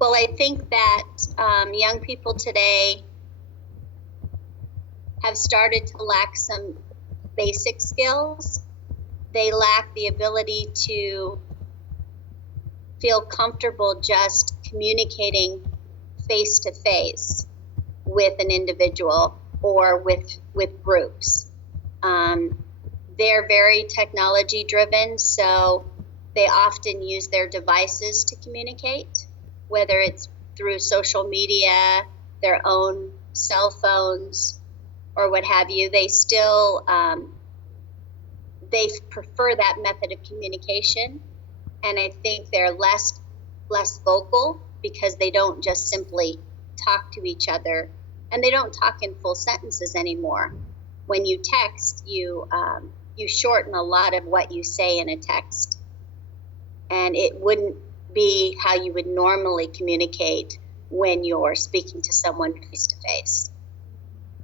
Well, I think that young people today have started to lack some basic skills. They lack the ability to feel comfortable just communicating face to face with an individual or with groups. They're very technology driven, so they often use their devices to communicate, whether it's through social media, their own cell phones, or what have you. They still they prefer that method of communication, and I think they're less vocal because they don't just simply talk to each other, and they don't talk in full sentences anymore. When you text, you shorten a lot of what you say in a text, and it wouldn't be how you would normally communicate when you're speaking to someone face to face.